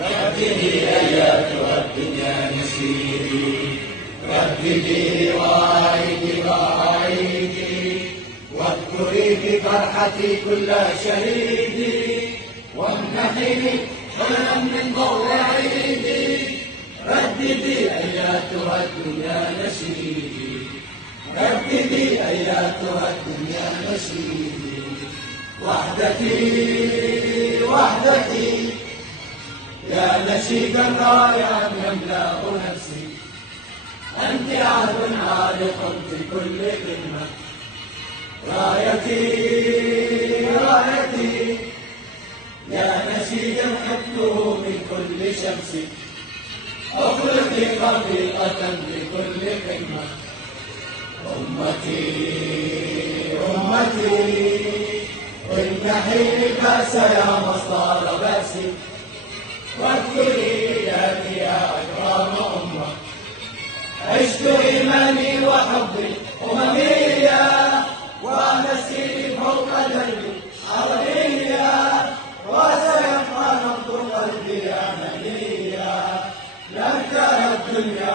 رددي أياتها الدنيا نشيدي، رددي وعيدي واذكري في فرحتي كل شهيدي، وامنحيني حلا من ضوء عيدي. رددي أياتها الدنيا نشيدي، رددي أياتها الدنيا نشيدي. وحدتي يا نشيدا رائعا يملأ نفسي، أنت عهد عالق في كل كلمة. رايتي يا نشيدا حبته من كل شمس، أخلقي خليقة بكل قمة. أمتي امنحيني البأس يا مصدر بأسي، واذكري يا أكرم أمة. عشت إيماني وحبي أممية، ونسيت فوق دربي عربية، وسيبقى نبض قلبي أمنية. لن ترى الدنيا